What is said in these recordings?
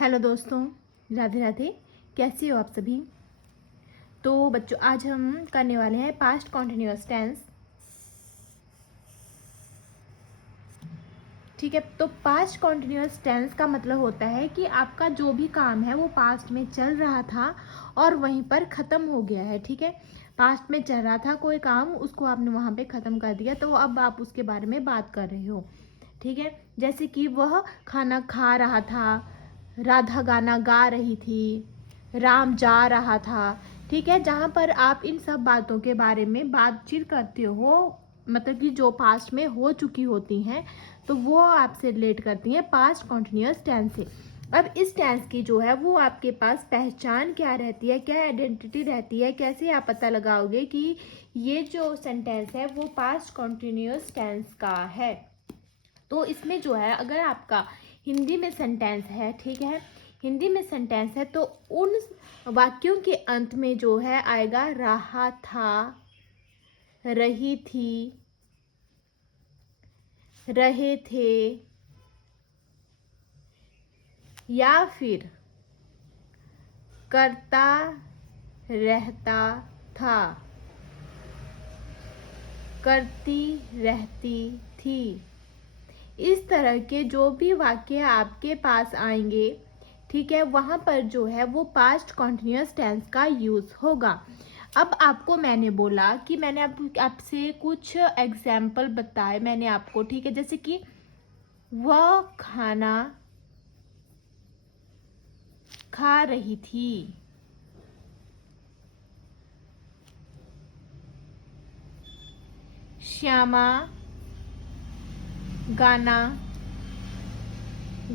Hello दोस्तों, राधे राधे। कैसे हो आप सभी। तो बच्चों, आज हम करने वाले हैं पास्ट कॉन्टिन्यूअस टेंस। ठीक है, तो पास्ट कॉन्टिन्यूअस टेंस का मतलब होता है कि आपका जो भी काम है वो पास्ट में चल रहा था और वहीं पर ख़त्म हो गया है। ठीक है, पास्ट में चल रहा था कोई काम, उसको आपने वहाँ पे ख़त्म कर दिया, तो अब आप उसके बारे में बात कर रहे हो। ठीक है, जैसे कि वह खाना खा रहा था, राधा गाना गा रही थी, राम जा रहा था। ठीक है, जहाँ पर आप इन सब बातों के बारे में बातचीत करते हो, मतलब कि जो पास्ट में हो चुकी होती हैं, तो वो आपसे रिलेट करती हैं पास्ट कॉन्टिन्यूअस टेंस से। अब इस टेंस की जो है वो आपके पास पहचान क्या रहती है, क्या आइडेंटिटी रहती है, कैसे आप पता लगाओगे कि ये जो सेंटेंस है वो पास्ट कॉन्टिन्यूअस टेंस का है। तो इसमें जो है, अगर आपका हिंदी में सेंटेंस है, ठीक है, हिंदी में सेंटेंस है, तो उन वाक्यों के अंत में जो है आएगा रहा था, रही थी, रहे थे, या फिर करता रहता था, करती रहती थी। इस तरह के जो भी वाक्य आपके पास आएंगे, ठीक है, वहाँ पर जो है वो पास्ट कॉन्टिन्यूअस टेंस का यूज़ होगा। अब आपको मैंने बोला कि मैंने आपसे कुछ एग्जाम्पल बताए मैंने आपको, ठीक है, जैसे कि वह खाना खा रही थी, श्यामा गाना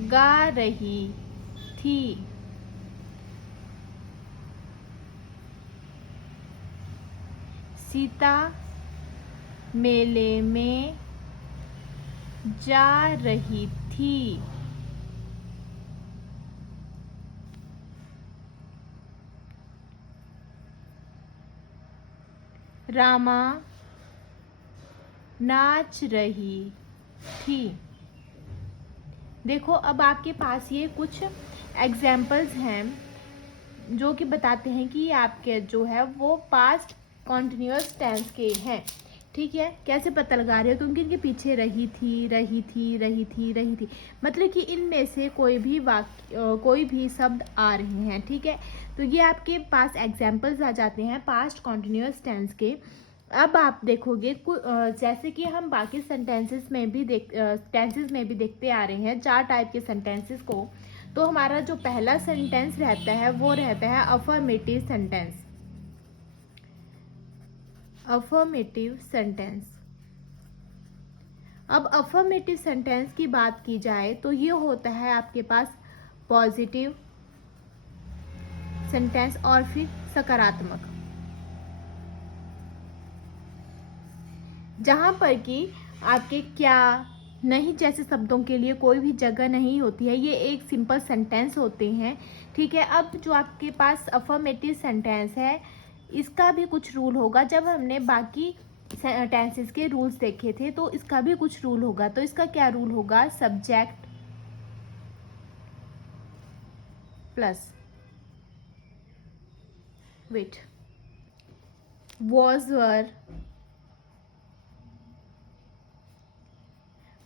गा रही थी, सीता मेले में जा रही थी, रामा नाच रही थी। देखो, अब आपके पास ये कुछ एग्जाम्पल्स हैं जो कि बताते हैं कि आपके जो है वो पास्ट कॉन्टिन्यूअस टेंस के हैं। ठीक है, कैसे पता लगा रहे हो, क्योंकि इनके पीछे रही थी, रही थी, रही थी, रही थी, मतलब कि इनमें से कोई भी वाक्य, कोई भी शब्द आ रहे हैं। ठीक है, तो ये आपके पास एग्जाम्पल्स आ जाते हैं पास्ट कॉन्टिन्यूअस टेंस के। अब आप देखोगे जैसे कि हम बाकी टेंसेस में भी देखते आ रहे हैं 4 टाइप के सेंटेंसेस को। तो हमारा जो पहला सेंटेंस रहता है वो रहता है अफर्मेटिव सेंटेंस। Affirmative sentence. अब अफर्मेटिव सेंटेंस की बात की जाए तो ये होता है आपके पास पॉजिटिव सेंटेंस और फिर सकारात्मक, जहाँ पर कि आपके क्या, नहीं जैसे शब्दों के लिए कोई भी जगह नहीं होती है, ये एक सिंपल सेंटेंस होते हैं। ठीक है, अब जो आपके पास अफर्मेटिव सेंटेंस है, इसका भी कुछ रूल होगा। जब हमने बाकी टेंसेस के रूल्स देखे थे तो इसका भी कुछ रूल होगा। तो इसका क्या रूल होगा, subject plus wait was were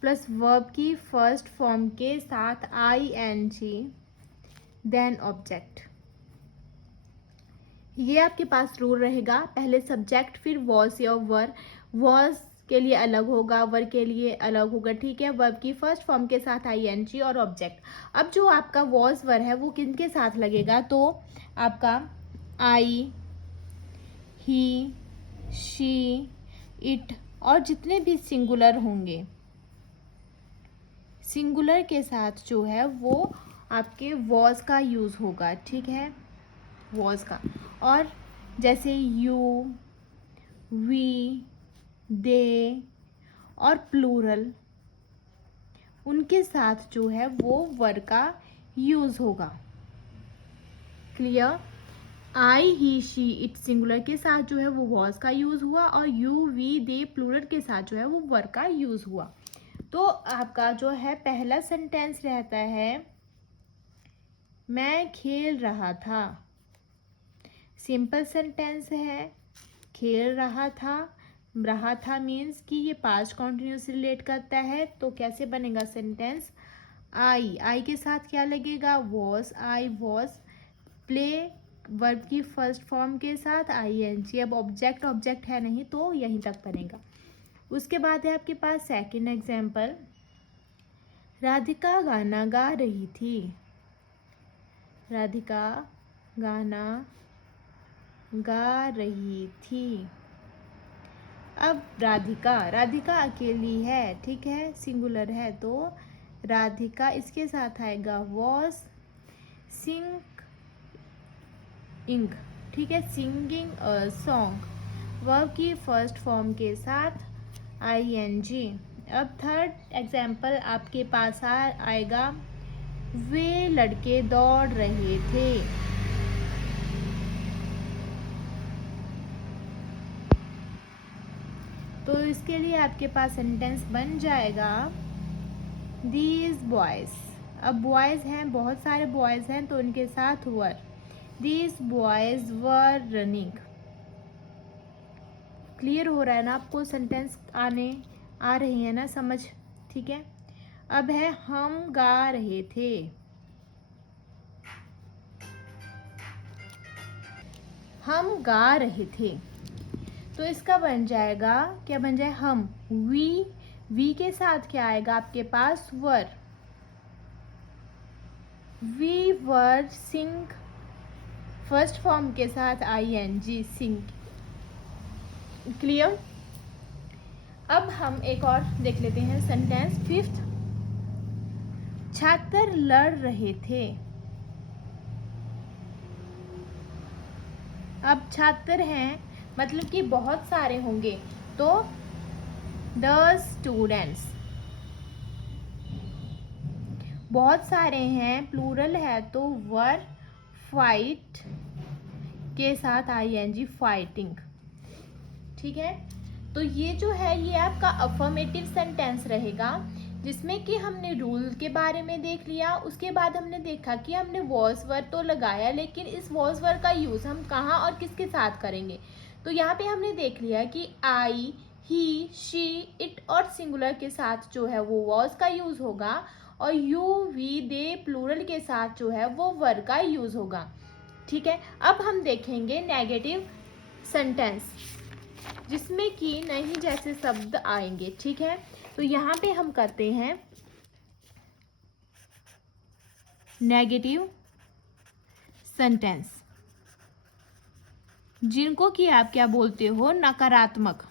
plus verb की फर्स्ट फॉर्म के साथ ING देन ऑब्जेक्ट। ये आपके पास रूल रहेगा, पहले सब्जेक्ट फिर वॉज या वर। वॉज के लिए अलग होगा, वर के लिए अलग होगा। ठीक है, वर्ब की फर्स्ट फॉर्म के साथ ING और ऑब्जेक्ट। अब जो आपका वॉज वर है वो किन के साथ लगेगा, तो आपका आई, ही, शी, इट और जितने भी सिंगुलर होंगे, सिंगुलर के साथ जो है वो आपके वॉज का यूज़ होगा। ठीक है, वॉज का। और जैसे यू, वी, दे और प्लूरल, उनके साथ जो है वो वर का यूज़ होगा। Clear. I, he, she, it singular के साथ जो है वो वॉज का यूज़ हुआ और यू, वी, दे प्लूरल के साथ जो है वो वर का यूज़ हुआ। तो आपका जो है पहला सेंटेंस रहता है मैं खेल रहा था। सिंपल सेंटेंस है। खेल रहा था मीन्स कि ये पास्ट कॉन्टिन्यूस से रिलेट करता है, तो कैसे बनेगा सेंटेंस? आई के साथ क्या लगेगा? Was, I was. Play verb की फर्स्ट फॉर्म के साथ ING। अब ऑब्जेक्ट है नहीं तो यहीं तक बनेगा। उसके बाद है आपके पास सेकंड एग्जाम्पल। राधिका गाना गा रही थी। राधिका गाना गा रही थी। अब राधिका अकेली है, ठीक है, सिंगुलर है, तो राधिका इसके साथ आएगा वॉज सिंगिंग, ठीक है, सिंगिंग सॉन्ग वर्ब की फर्स्ट फॉर्म के साथ ING। अब थर्ड एग्जाम्पल आपके पास आएगा। वे लड़के दौड़ रहे थे। तो इसके लिए आपके पास सेंटेंस बन जाएगा दीज बॉयज। अब बॉयज हैं, बहुत सारे बॉयज हैं, तो उनके साथ were. These boys were running. Clear हो रहा है ना आपको? सेंटेंस आ रही है ना समझ? ठीक है। अब है हम गा रहे थे। हम गा रहे थे, तो इसका बन जाएगा, क्या बन जाए? हम। वी के साथ क्या आएगा आपके पास? Were. We were sing first form के साथ ING सिंग। क्लियर? अब हम एक और देख लेते हैं सेंटेंस फिफ्थ। छात्र लड़ रहे थे। अब छात्र हैं मतलब कि बहुत सारे होंगे, तो द स्टूडेंट्स। बहुत सारे हैं, प्लूरल है, तो वर फाइट के साथ ING फाइटिंग। ठीक है, तो ये जो है ये आपका अफर्मेटिव सेंटेंस रहेगा, जिसमें कि हमने रूल के बारे में देख लिया। उसके बाद हमने देखा कि हमने वॉज वर तो लगाया, लेकिन इस वॉज वर का यूज हम कहाँ और किसके साथ करेंगे। तो यहाँ पे हमने देख लिया कि आई, ही, शी, इट और सिंगुलर के साथ जो है वो वॉज का यूज होगा, और यू, वी, दे प्लूरल के साथ जो है वो वर का यूज होगा। ठीक है, अब हम देखेंगे नेगेटिव सेंटेंस, जिसमें कि नहीं जैसे शब्द आएंगे। ठीक है, तो यहाँ पे हम करते हैं नेगेटिव सेंटेंस, जिनको कि आप क्या बोलते हो? नकारात्मक।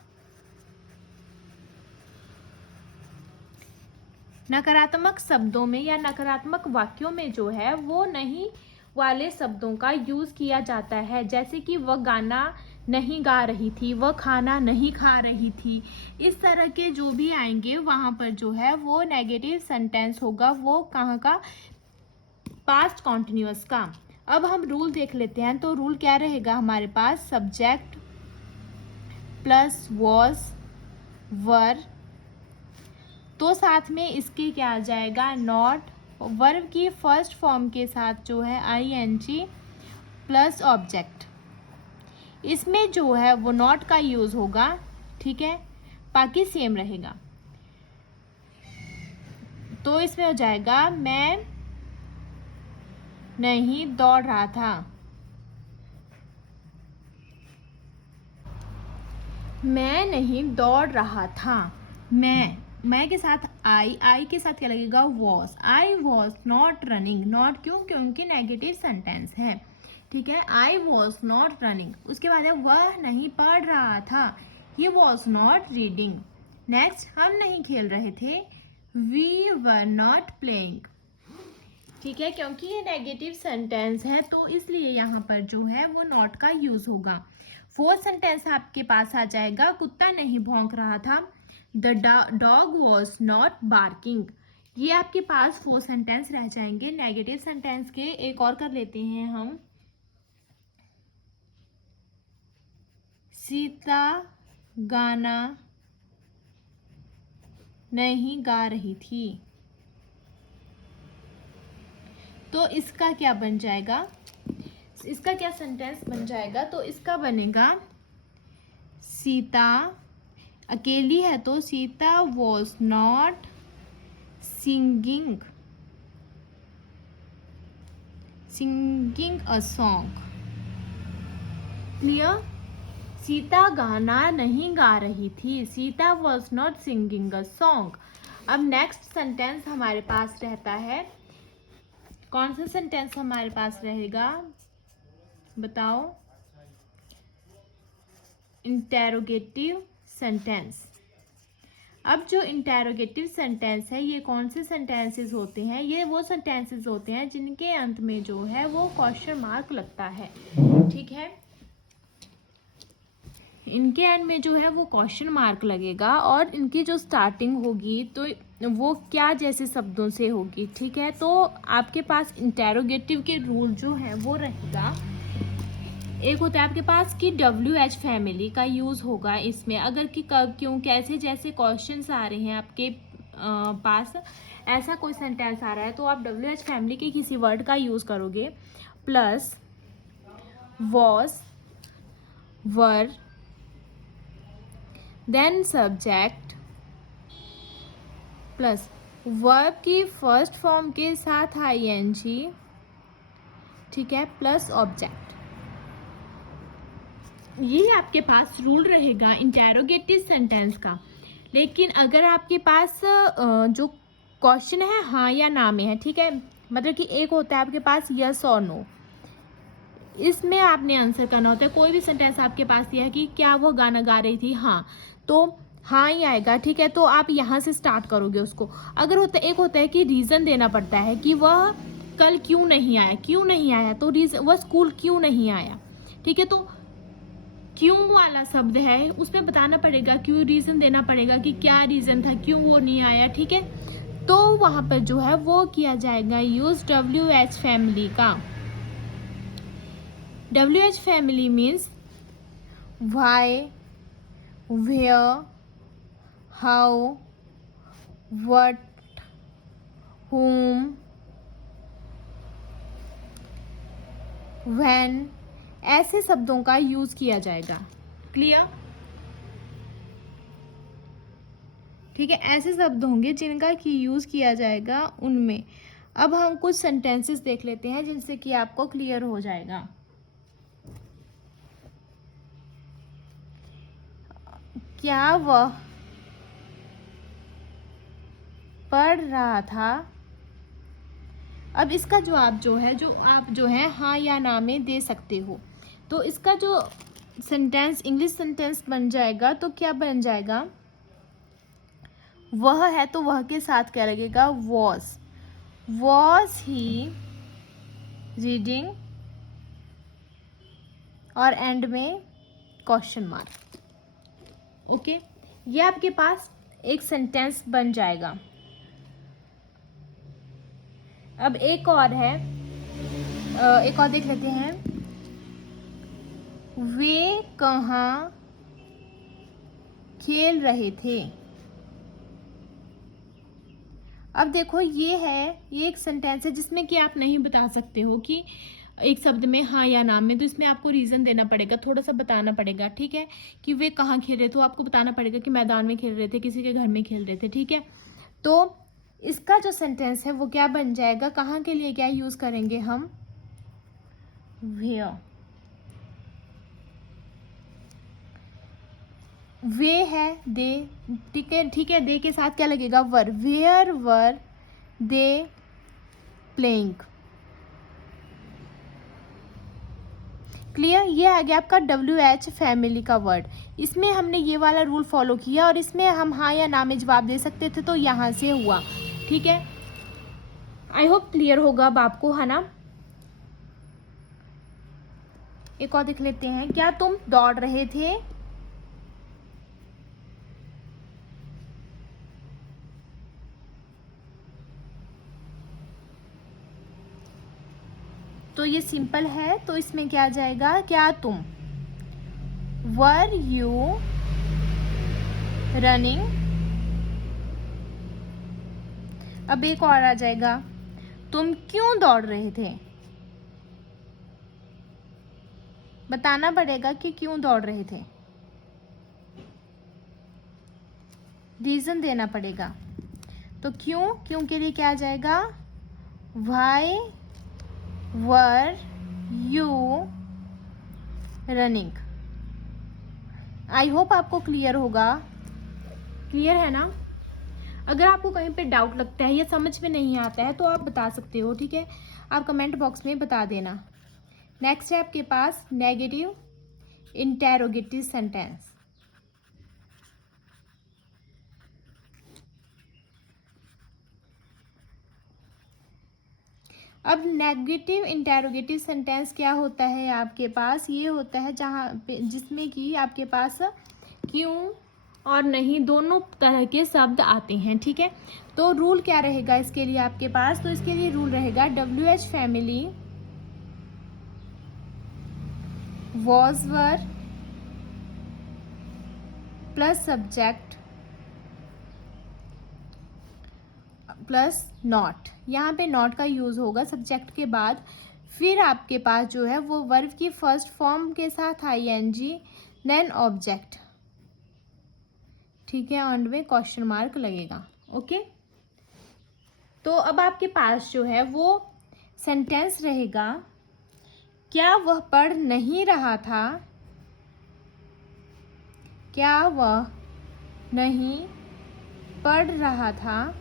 नकारात्मक शब्दों में या नकारात्मक वाक्यों में जो है वो नहीं वाले शब्दों का यूज किया जाता है, जैसे कि वह गाना नहीं गा रही थी, वह खाना नहीं खा रही थी। इस तरह के जो भी आएंगे वहां पर जो है वो नेगेटिव सेंटेंस होगा। वो कहाँ का? पास्ट कॉन्टिन्यूअस का। अब हम रूल देख लेते हैं, तो रूल क्या रहेगा हमारे पास? सब्जेक्ट प्लस वॉज वर, तो साथ में इसके क्या आ जाएगा? नॉट। वर्ब की फर्स्ट फॉर्म के साथ जो है ING प्लस ऑब्जेक्ट। इसमें जो है वो नॉट का यूज होगा। ठीक है, बाकी सेम रहेगा। तो इसमें हो जाएगा मैं नहीं दौड़ रहा था। मैं नहीं दौड़ रहा था। मैं के साथ आई के साथ क्या लगेगा? Was. I was not running. Not क्यों? क्योंकि नेगेटिव सेंटेंस है। ठीक है, आई वॉज नॉट रनिंग। उसके बाद है वह नहीं पढ़ रहा था। He was not reading. Next, हम नहीं खेल रहे थे। We were not playing. ठीक है, क्योंकि ये नेगेटिव सेंटेंस है तो इसलिए यहाँ पर जो है वो नॉट का यूज होगा। फोर्थ सेंटेंस आपके पास आ जाएगा। कुत्ता नहीं भौंक रहा था। The dog was not barking. ये आपके पास 4 सेंटेंस रह जाएंगे नेगेटिव सेंटेंस के। एक और कर लेते हैं हम। सीता गाना नहीं गा रही थी। तो इसका क्या बन जाएगा, इसका क्या सेंटेंस बन जाएगा, तो इसका बनेगा सीता अकेली है तो Sita was not singing a song. Clear? Sita गाना नहीं गा रही थी, Sita was not singing a song. अब नेक्स्ट सेंटेंस हमारे पास रहता है, कौन सा सेंटेंस हमारे पास रहेगा बताओ? Interrogative sentence. अब जो इंटेरोगेटिव सेंटेंस है ये कौन से सेंटेंसेस होते हैं? ये वो सेंटेंसेस होते हैं जिनके अंत में जो है वो क्वेश्चन मार्क लगता है, ठीक है। इनके एंड में जो है वो क्वेश्चन मार्क लगेगा और इनकी जो स्टार्टिंग होगी तो वो क्या जैसे शब्दों से होगी, ठीक है। तो आपके पास इंटेरोगेटिव के रूल जो है वो रहेगा, एक होता है आपके पास कि WH फैमिली का यूज़ होगा इसमें, अगर कि कब क्यों कैसे जैसे क्वेश्चंस आ रहे हैं आपके पास, ऐसा कोई सेंटेंस आ रहा है तो आप WH फैमिली के किसी वर्ड का यूज़ करोगे, plus was, were, then subject, plus verb की फर्स्ट फॉर्म के साथ ING, ठीक है, प्लस ऑब्जेक्ट। ये आपके पास रूल रहेगा इंटेरोगेटिव सेंटेंस का। लेकिन अगर आपके पास जो क्वेश्चन है हाँ या ना में है, ठीक है, मतलब कि एक होता है आपके पास यस और नो, इसमें आपने आंसर करना होता है। कोई भी सेंटेंस आपके पास यह है कि क्या वो गाना गा रही थी, हाँ, तो हाँ ही आएगा, ठीक है। तो आप यहाँ से स्टार्ट करोगे उसको। अगर होता एक होता है कि रीज़न देना पड़ता है कि वह कल क्यों नहीं आया, तो रीज़न वह स्कूल क्यों नहीं आया, ठीक है। तो क्यों वाला शब्द है उसमें बताना पड़ेगा, क्यों रीज़न देना पड़ेगा कि क्या रीज़न था, क्यों वो नहीं आया, ठीक है। तो वहाँ पर जो है वो किया जाएगा यूज़ WH फैमिली का। WH family means why, where, how, what, whom, when, ऐसे शब्दों का यूज़ किया जाएगा। क्लियर? ठीक है, ऐसे शब्द होंगे जिनका की यूज़ किया जाएगा उनमें। अब हम कुछ सेंटेंसेस देख लेते हैं जिनसे कि आपको क्लियर हो जाएगा। क्या वह पढ़ रहा था? अब इसका जवाब जो है जो आप जो है हाँ या ना में दे सकते हो। तो इसका जो सेंटेंस इंग्लिश सेंटेंस बन जाएगा तो क्या बन जाएगा, वह है तो वह के साथ क्या लगेगा, वॉज ही रीडिंग, और एंड में क्वेश्चन मार्क। ओके, ये आपके पास एक सेंटेंस बन जाएगा। अब एक और है, एक और देख लेते हैं। वे कहाँ खेल रहे थे? अब देखो ये एक सेंटेंस है जिसमें कि आप नहीं बता सकते हो कि एक शब्द में हाँ या ना में, तो इसमें आपको रीज़न देना पड़ेगा, थोड़ा सा बताना पड़ेगा, ठीक है, कि वे कहाँ खेल रहे थे। तो आपको बताना पड़ेगा कि मैदान में खेल रहे थे, किसी के घर में खेल रहे थे, ठीक है। तो इसका जो सेंटेंस है वो क्या बन जाएगा, कहाँ के लिए क्या यूज़ करेंगे हम, वेयर। वे है दे, ठीक है, दे के साथ क्या लगेगा, were, where were they playing. Clear? ये आ गया आपका WH फैमिली का वर्ड। इसमें हमने ये वाला रूल फॉलो किया और इसमें हम हाँ या ना में जवाब दे सकते थे, तो यहाँ से हुआ, ठीक है। आई होप क्लियर होगा अब आपको, है ना। एक और देख लेते हैं। क्या तुम दौड़ रहे थे? तो ये सिंपल है, तो इसमें क्या आ जाएगा, क्या तुम, वर यू रनिंग। अब एक और आ जाएगा, तुम क्यों दौड़ रहे थे? बताना पड़ेगा कि क्यों दौड़ रहे थे, रीजन देना पड़ेगा। तो क्यों के लिए क्या आ जाएगा? Why were you running? I hope आपको क्लियर होगा। क्लियर है ना? अगर आपको कहीं पे डाउट लगता है या समझ में नहीं आता है तो आप बता सकते हो, ठीक है? आप कमेंट बॉक्स में बता देना। नेक्स्ट है आपके पास नेगेटिव इंटेरोगेटिव सेंटेंस। अब नेगेटिव इंटेरोगेटिव सेंटेंस क्या होता है आपके पास? ये होता है जहाँ पे जिसमें कि आपके पास क्यों और नहीं दोनों तरह के शब्द आते हैं, ठीक है? तो रूल क्या रहेगा इसके लिए आपके पास? तो इसके लिए रूल रहेगा WH family was were plus subject plus not. यहाँ पे नॉट का यूज होगा सब्जेक्ट के बाद। फिर आपके पास जो है वो वर्ब की फर्स्ट फॉर्म के साथ ING देन ऑब्जेक्ट, ठीक है? एंड में क्वेश्चन मार्क लगेगा। ओके, तो अब आपके पास जो है वो सेंटेंस रहेगा, क्या वह पढ़ नहीं रहा था? क्या वह नहीं पढ़ रहा था?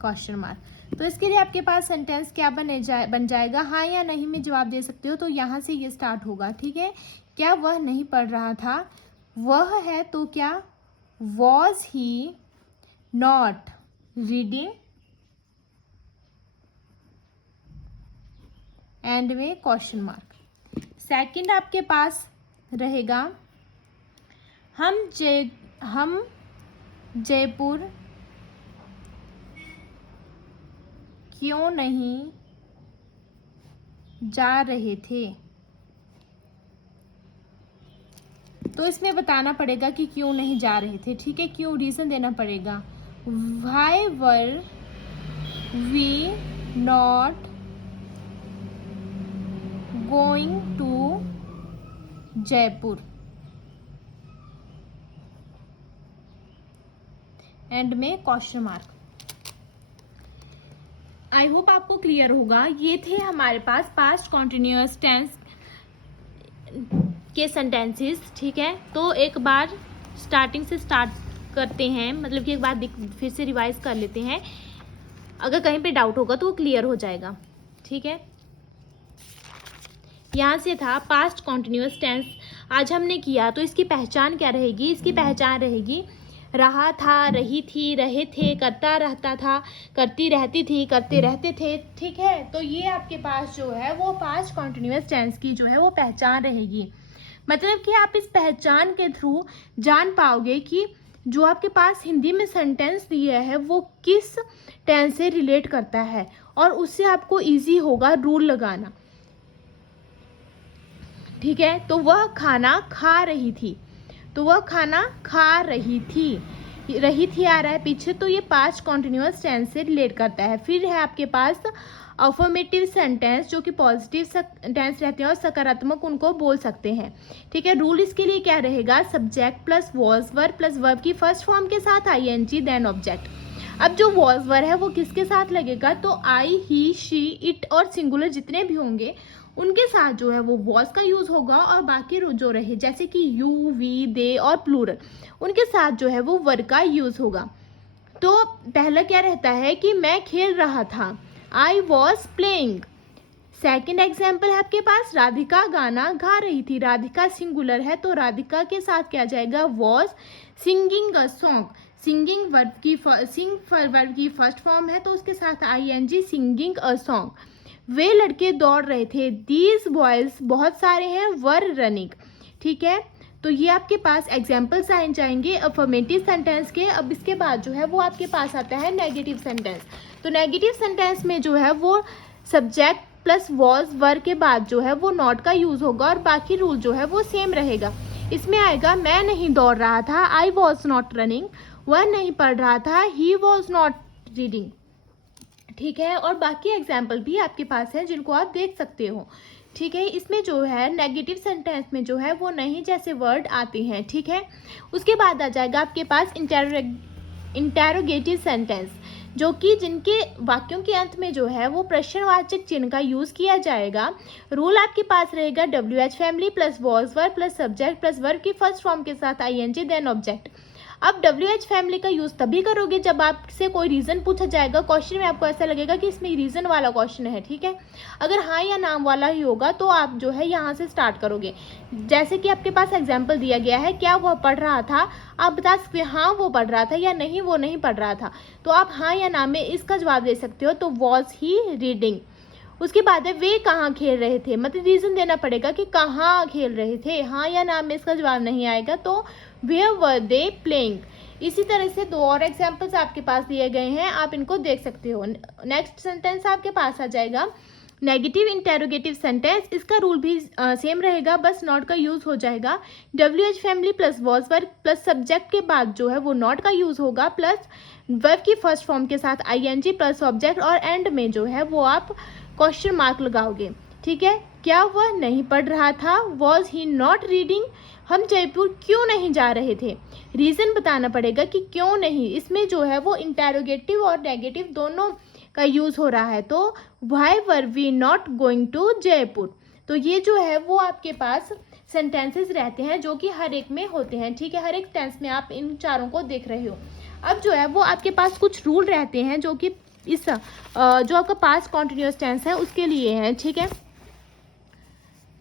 Question mark. तो इसके लिए आपके पास सेंटेंस क्या बन जाएगा? हाँ या नहीं में जवाब दे सकते हो। तो यहाँ से ये स्टार्ट होगा, ठीक है? क्या वह नहीं पढ़ रहा था? वह है तो क्या was he not reading? And में क्वेश्चन मार्क। सेकंड आपके पास रहेगा हम जयपुर क्यों नहीं जा रहे थे? तो इसमें बताना पड़ेगा कि क्यों नहीं जा रहे थे, ठीक है? क्यों रीजन देना पड़ेगा। Why were we not going to Jaipur? And में क्वेश्चन मार्क। आई होप आपको क्लियर होगा। ये थे हमारे पास पास्ट कॉन्टिन्यूअस टेंस के सेंटेंसेस, ठीक है? तो एक बार स्टार्टिंग से स्टार्ट करते हैं, मतलब कि एक बार फिर से रिवाइज कर लेते हैं। अगर कहीं पे डाउट होगा तो वो क्लियर हो जाएगा, ठीक है? यहाँ से था पास्ट कॉन्टिन्यूअस टेंस आज हमने किया। तो इसकी पहचान क्या रहेगी? इसकी पहचान रहेगी रहा था, रही थी, रहे थे, करता रहता था, करती रहती थी, करते रहते थे, ठीक है? तो ये आपके पास जो है वो पास्ट कॉन्टिन्यूअस टेंस की जो है वो पहचान रहेगी। मतलब कि आप इस पहचान के थ्रू जान पाओगे कि जो आपके पास हिंदी में सेंटेंस दिया है वो किस टेंस से रिलेट करता है, और उससे आपको इजी होगा रूल लगाना, ठीक है? तो वह खाना खा रही थी, तो वह खाना खा रही थी आ रहा है पीछे, तो ये पास्ट कॉन्टिन्यूअस टेंस से रिलेट करता है। फिर है आपके पास अफर्मेटिव सेंटेंस जो कि पॉजिटिव टेंस रहते हैं और सकारात्मक उनको बोल सकते हैं, ठीक है? रूल इसके लिए क्या रहेगा? Subject plus was were plus verb की फर्स्ट फॉर्म के साथ ING देन ऑब्जेक्ट। अब जो वॉज वर है वो किसके साथ लगेगा? तो आई, ही, शी, इट और सिंगुलर जितने भी होंगे उनके साथ जो है वो वॉज का यूज होगा, और बाकी जो रहे जैसे कि यू, वी, दे और प्लूरल उनके साथ जो है वो वर्ब का यूज होगा। तो पहला क्या रहता है कि मैं खेल रहा था, I was playing. Second example है आपके पास राधिका गाना गा रही थी, राधिका सिंगुलर है तो राधिका के साथ क्या जाएगा? Was singing a song. Singing verb की फर्स्ट फॉर्म है तो उसके साथ ING सिंगिंग अ सॉन्ग। वे लड़के दौड़ रहे थे, दीज बॉयज बहुत सारे हैं, वर रनिंग, ठीक है? तो ये आपके पास एग्जाम्पल्स आ जाएंगे अफर्मेटिव सेंटेंस के। अब इसके बाद जो है वो आपके पास आता है नेगेटिव सेंटेंस। तो नेगेटिव सेंटेंस में जो है वो सब्जेक्ट प्लस वॉज वर के बाद जो है वो नॉट का यूज होगा, और बाकी रूल जो है वो सेम रहेगा। इसमें आएगा मैं नहीं दौड़ रहा था, आई वॉज नॉट रनिंग। वह नहीं पढ़ रहा था, ही वॉज नॉट रीडिंग, ठीक है, और बाकी एग्जाम्पल भी आपके पास है जिनको आप देख सकते हो। ठीक है, इसमें जो है नेगेटिव सेंटेंस में जो है वो नहीं जैसे वर्ड आते हैं। ठीक है, उसके बाद आ जाएगा आपके पास इंटेरोगेटिव सेंटेंस, जो कि जिनके वाक्यों के अंत में जो है वो प्रश्नवाचक चिन्ह का यूज किया जाएगा। रूल आपके पास रहेगा WH family plus was verb plus subject plus verb की फर्स्ट फॉर्म के साथ ING देन ऑब्जेक्ट। अब WH फैमिली का यूज तभी करोगे जब आपसे कोई रीजन पूछा जाएगा क्वेश्चन में, आपको ऐसा लगेगा कि इसमें रीजन वाला क्वेश्चन है। ठीक है, अगर हाँ या नाम वाला ही होगा तो आप जो है यहाँ से स्टार्ट करोगे। जैसे कि आपके पास एग्जाम्पल दिया गया है, क्या वह पढ़ रहा था, आप बता सकते हो हाँ वो पढ़ रहा था या नहीं वो नहीं पढ़ रहा था। तो आप हाँ या ना में इसका जवाब दे सकते हो, तो वॉज ही रीडिंग। उसके बाद है वे कहाँ खेल रहे थे, मतलब रीजन देना पड़ेगा कि कहाँ खेल रहे थे। हाँ या ना में इसका जवाब नहीं आएगा, तो वेयर वर दे प्लेइंग। इसी तरह से दो और एग्जांपल्स आपके पास दिए गए हैं, आप इनको देख सकते हो। नेक्स्ट सेंटेंस आपके पास आ जाएगा नेगेटिव इंटेरोगेटिव सेंटेंस। इसका रूल भी सेम रहेगा, बस नॉट का यूज हो जाएगा। WH family plus was verb plus subject के बाद जो है वो नॉट का यूज होगा, प्लस वर्ब की फर्स्ट फॉर्म के साथ ING प्लस ऑब्जेक्ट, और एंड में जो है वो आप क्वेश्चन मार्क लगाओगे। ठीक है, क्या वह नहीं पढ़ रहा था, वॉज ही नॉट रीडिंग। हम जयपुर क्यों नहीं जा रहे थे, रीजन बताना पड़ेगा कि क्यों नहीं। इसमें जो है वो इंटेरोगेटिव और नेगेटिव दोनों का यूज हो रहा है, तो why were we not going to Jaipur. तो ये जो है वो आपके पास सेंटेंसेस रहते हैं जो कि हर एक में होते हैं। ठीक है, हर एक टेंस में आप इन चारों को देख रहे हो। अब जो है वो आपके पास कुछ रूल रहते हैं जो कि इस जो आपका पास्ट कॉन्टिन्यूअस टेंस है उसके लिए है। ठीक है,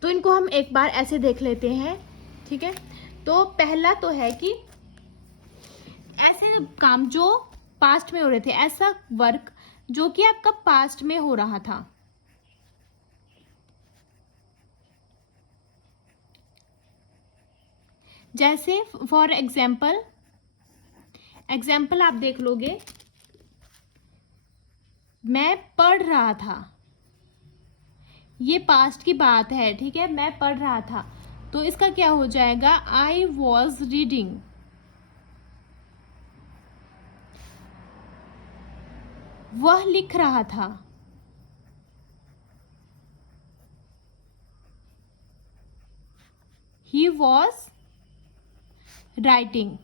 तो इनको हम एक बार ऐसे देख लेते हैं। ठीक है, तो पहला तो है कि ऐसे काम जो पास्ट में हो रहे थे, ऐसा वर्क जो कि आपका पास्ट में हो रहा था। जैसे फॉर एग्जाम्पल आप देख लोगे, मैं पढ़ रहा था, ये पास्ट की बात है। ठीक है, मैं पढ़ रहा था, तो इसका क्या हो जाएगा, आई वॉज रीडिंग। वह लिख रहा था, ही वॉज राइटिंग।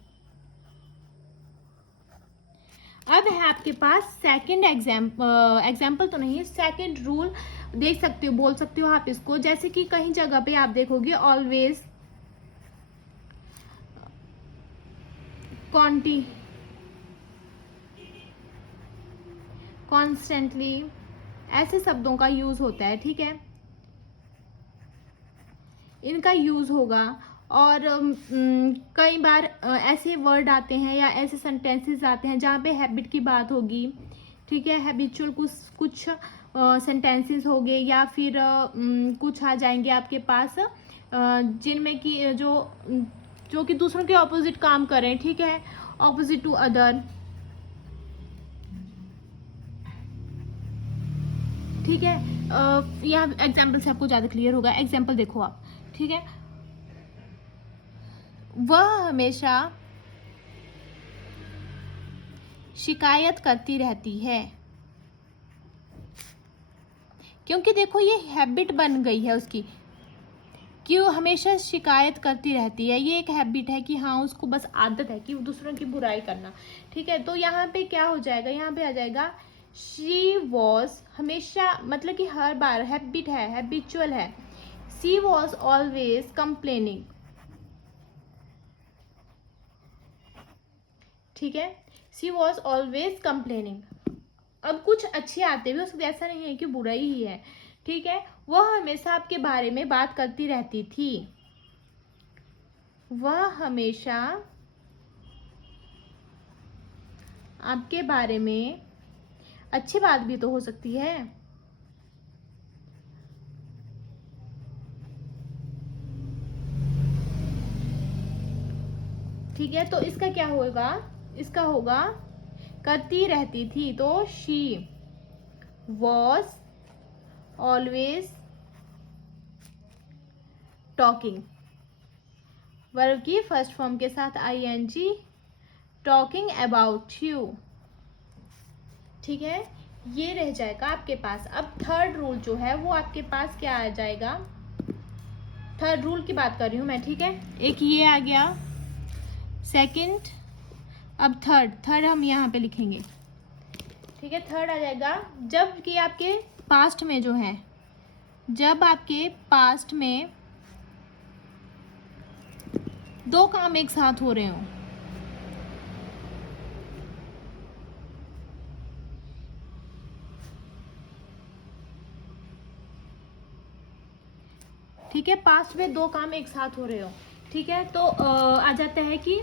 अब है आपके पास सेकंड एग्जाम्पल तो नहीं, सेकंड रूल देख सकते हो, बोल सकते हो आप इसको। जैसे कि कहीं जगह पे आप देखोगे ऑलवेज, कॉन्स्टेंटली, ऐसे शब्दों का यूज होता है। ठीक है, इनका यूज होगा। और कई बार ऐसे वर्ड आते हैं या ऐसे सेंटेंसेस आते हैं जहाँ पे हैबिट की बात होगी। ठीक है, हैबिचुअल कुछ सेंटेंसेस हो गए, या फिर कुछ आ जाएंगे आपके पास जिनमें कि जो कि दूसरों के ऑपोजिट काम करें। ठीक है, ऑपोजिट टू अदर। ठीक है, यह एग्जाम्पल से आपको ज़्यादा क्लियर होगा। एग्जाम्पल देखो आप। ठीक है, वह हमेशा शिकायत करती रहती है, क्योंकि देखो ये हैबिट बन गई है उसकी, क्यों हमेशा शिकायत करती रहती है। ये एक हैबिट है कि हाँ उसको बस आदत है कि दूसरों की बुराई करना। ठीक है, तो यहाँ पे क्या हो जाएगा, यहाँ पे आ जाएगा शी वॉज, हमेशा मतलब कि हर बार, हैबिट है, हैबिचुअल है। She was always complaining. ठीक है, शी वॉज ऑलवेज कंप्लेनिंग। अब कुछ अच्छे आते हुए, उसको ऐसा नहीं है कि बुराई ही है। ठीक है, वह हमेशा आपके बारे में बात करती रहती थी। वह हमेशा आपके बारे में, अच्छी बात भी तो हो सकती है। ठीक है, तो इसका क्या होगा, इसका होगा करती रहती थी, तो she was always talking, verb की फर्स्ट फॉर्म के साथ ING, टॉकिंग अबाउट यू। ठीक है, ये रह जाएगा आपके पास। अब थर्ड रूल जो है वो आपके पास क्या आ जाएगा, थर्ड रूल की बात कर रही हूँ मैं, ठीक है। एक ये आ गया, सेकंड, अब थर्ड हम यहाँ पे लिखेंगे, ठीक है। थर्ड आ जाएगा जब कि आपके पास्ट में जो है, जब आपके पास्ट में दो काम एक साथ हो रहे हो, ठीक है। पास्ट में दो काम एक साथ हो रहे हो, ठीक है। तो आ जाता है कि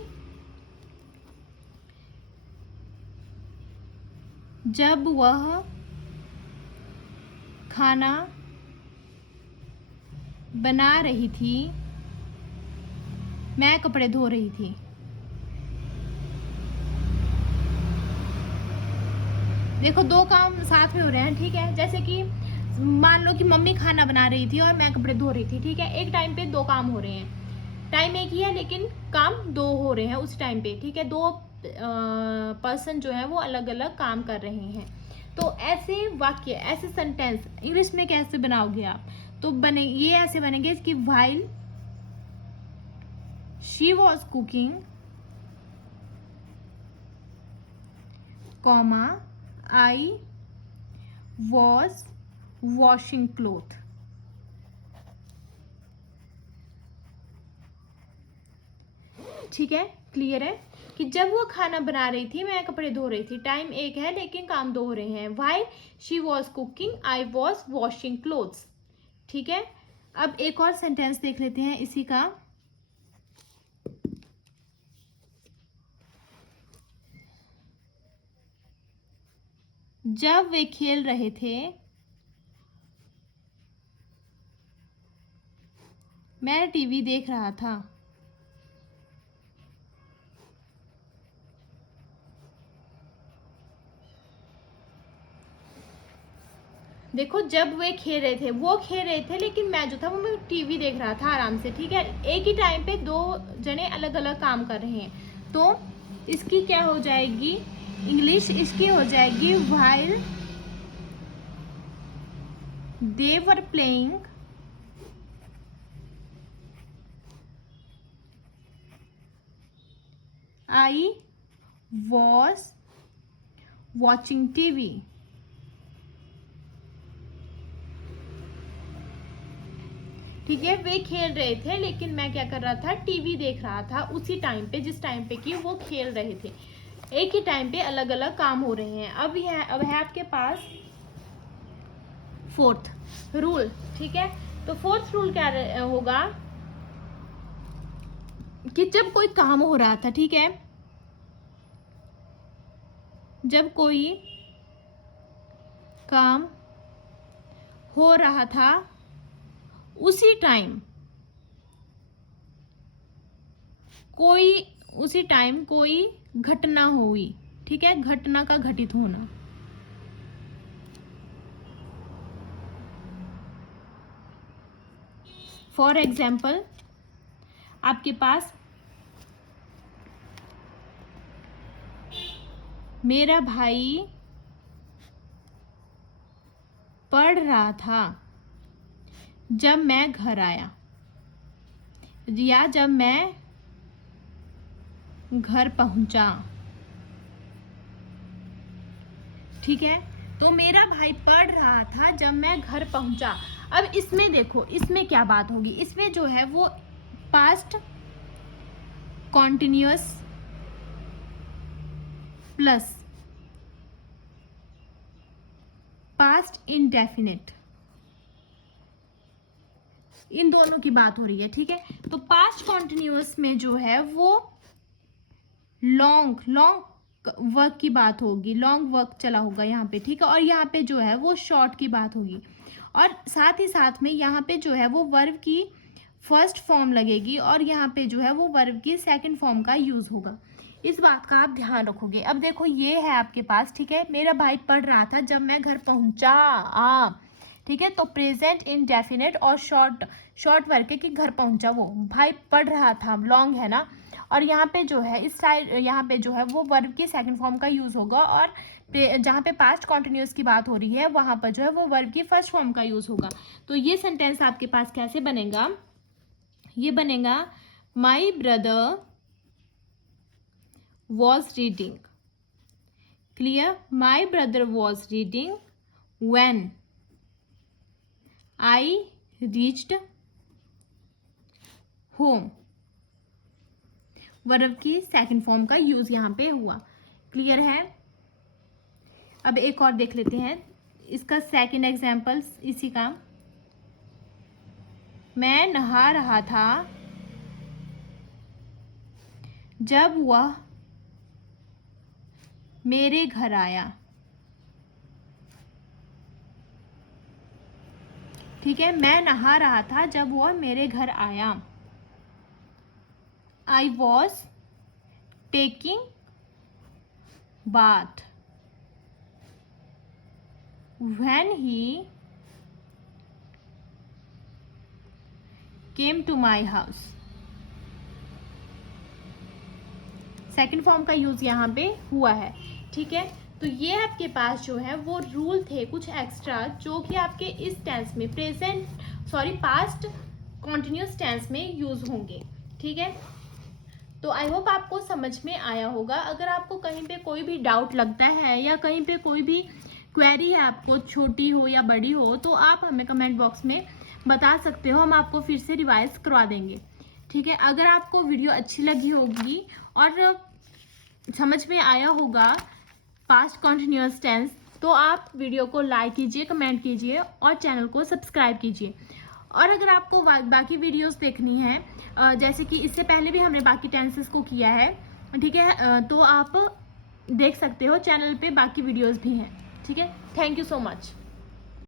जब वह खाना बना रही थी, मैं कपड़े धो रही थी। देखो दो काम साथ में हो रहे हैं, ठीक है। जैसे कि मान लो कि मम्मी खाना बना रही थी और मैं कपड़े धो रही थी, ठीक है। एक टाइम पे दो काम हो रहे हैं, टाइम एक ही है लेकिन काम दो हो रहे हैं उस टाइम पे, ठीक है। दो पर्सन जो है वो अलग अलग काम कर रहे हैं। तो ऐसे वाक्य, ऐसे सेंटेंस इंग्लिश में कैसे बनाओगे आप, तो बने ये ऐसे बनेंगे कि while she was cooking, comma I was washing cloth. ठीक है, क्लियर है कि जब वो खाना बना रही थी मैं कपड़े धो रही थी, टाइम एक है लेकिन काम दो हो रहे हैं। While she was cooking I was washing clothes, ठीक है। अब एक और सेंटेंस देख लेते हैं इसी का। जब वे खेल रहे थे मैं टीवी देख रहा था। देखो जब वे खेल रहे थे, वो खेल रहे थे लेकिन मैं जो था वो मैं टीवी देख रहा था आराम से, ठीक है। एक ही टाइम पे दो जने अलग अलग काम कर रहे हैं। तो इसकी क्या हो जाएगी इंग्लिश, इसकी हो जाएगी while they were playing I was watching TV. ठीक है, वे खेल रहे थे लेकिन मैं क्या कर रहा था, टीवी देख रहा था उसी टाइम पे जिस टाइम पे कि वो खेल रहे थे। एक ही टाइम पे अलग अलग काम हो रहे हैं। अब है आपके पास फोर्थ रूल, ठीक है। तो फोर्थ रूल क्या होगा कि जब कोई काम हो रहा था, ठीक है, जब कोई काम हो रहा था उसी टाइम कोई घटना हुई, ठीक है, घटना का घटित होना। फॉर एग्जाम्पल आपके पास मेरा भाई पढ़ रहा था जब मैं घर आया, या जब मैं घर पहुंचा, ठीक है। तो मेरा भाई पढ़ रहा था जब मैं घर पहुंचा। अब इसमें देखो, इसमें क्या बात होगी, इसमें जो है वो past continuous plus past indefinite, इन दोनों की बात हो रही है, ठीक है। तो पास्ट कॉन्टिन्यूअस में जो है वो लॉन्ग वर्क की बात होगी, लॉन्ग वर्क चला होगा यहाँ पे, ठीक है। और यहाँ पे जो है वो शॉर्ट की बात होगी, और साथ ही साथ में यहाँ पे जो है वो वर्ब की फर्स्ट फॉर्म लगेगी और यहाँ पे जो है वो वर्ब की सेकंड फॉर्म का यूज होगा। इस बात का आप ध्यान रखोगे। अब देखो ये है आपके पास, ठीक है, मेरा भाई पढ़ रहा था जब मैं घर पहुंचा, ठीक है। तो प्रेजेंट इंडेफिनिट और शॉर्ट वर्क है कि घर पहुंचा, वो भाई पढ़ रहा था, लॉन्ग है ना। और यहाँ पे जो है इस साइड, यहाँ पे जो है वो वर्ब की सेकंड फॉर्म का यूज होगा और जहाँ पे पास्ट कॉन्टिन्यूस की बात हो रही है वहाँ पर जो है वो वर्ब की फर्स्ट फॉर्म का यूज होगा। तो ये सेंटेंस आपके पास कैसे बनेगा, ये बनेगा my brother was reading. Clear? My brother was reading when I reached home. Verb की सेकंड फॉर्म का यूज यहाँ पे हुआ। क्लियर है? अब एक और देख लेते हैं इसका सेकंड एग्जाम्पल इसी का। मैं नहा रहा था जब वह मेरे घर आया। ठीक है, मैं नहा रहा था जब वह मेरे घर आया। I was taking bath when he came to my house. Second form का यूज यहाँ पे हुआ है। ठीक है, तो ये आपके पास जो है वो रूल थे कुछ एक्स्ट्रा जो कि आपके इस टेंस में पास्ट कॉन्टिन्यूस टेंस में यूज होंगे। ठीक है, तो आई होप आपको समझ में आया होगा। अगर आपको कहीं पे कोई भी डाउट लगता है या कहीं पे कोई भी क्वेरी है आपको, छोटी हो या बड़ी हो, तो आप हमें कमेंट बॉक्स में बता सकते हो, हम आपको फिर से रिवाइज करवा देंगे। ठीक है, अगर आपको वीडियो अच्छी लगी होगी और समझ में आया होगा पास्ट कॉन्टिन्यूअस टेंस, तो आप वीडियो को लाइक कीजिए, कमेंट कीजिए और चैनल को सब्सक्राइब कीजिए। और अगर आपको बाकी वीडियोस देखनी है, जैसे कि इससे पहले भी हमने बाकी टेंसेस को किया है, ठीक है, तो आप देख सकते हो, चैनल पे बाकी वीडियोस भी हैं। ठीक है, थैंक यू सो मच।